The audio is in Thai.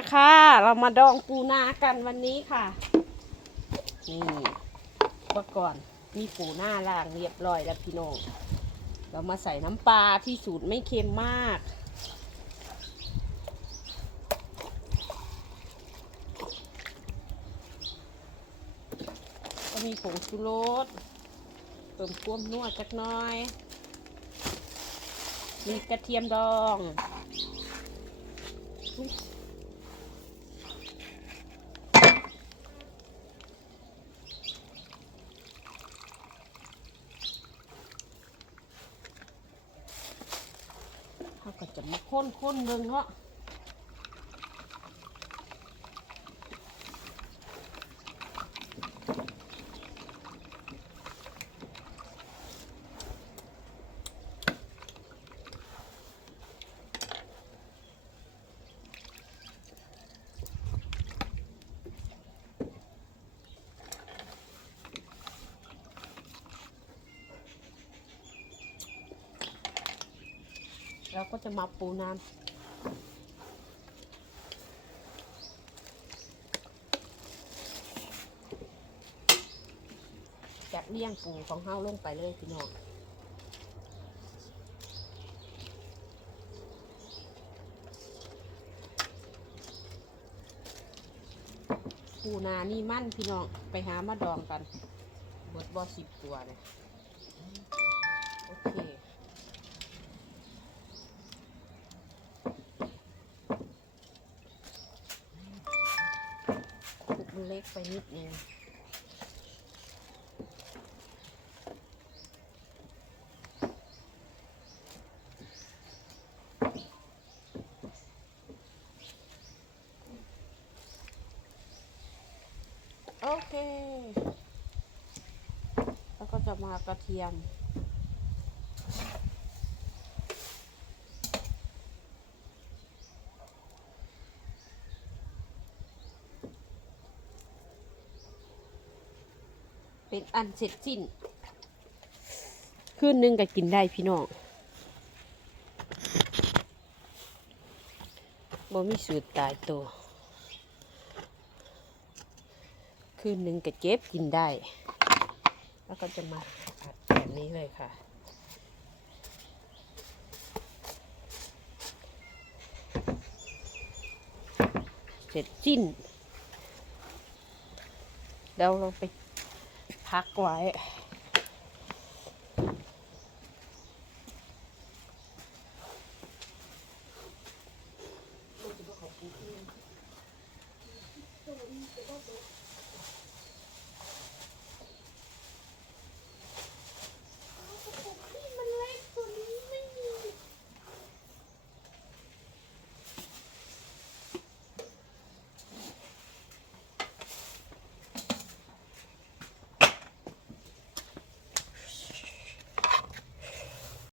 ะคะเรามาดองปูนากันวันนี้ค่ะ นี่เมื่อก่อนมีปูหนาล่างเรียบร้อยแล้วพี่น้อง เรามาใส่น้ำปลาที่สูตรไม่เค็มมาก ก็มีผงชูรสเติมควมนัวจักน้อย มีกระเทียมดองอุ๊ยเขาก็ จะมาค้นค้นๆเบิ่งเนาะ เราก็จะมาปูน้ำจัดเลี้ยงปูของเฮาลงไปเลยพี่น้องปูนานี่มั่นพี่น้องไปหามาดองกันบดบอสิบตัวเนี่ยโอเค ขุด มันเล็กไปนิดนึงโอเค แล้วก็จะมากระเทียม เป็นอันเสร็จสิ้นคืนหนึงก็กินได้พี่น้องบ่มีสูตรตายตัวคืนหนึ่งก็เก็บกินได้ แล้วก็จะมาอัดแบบนี้เลยค่ะ เสร็จสิ้นเดี๋ยวเราไป พักไว้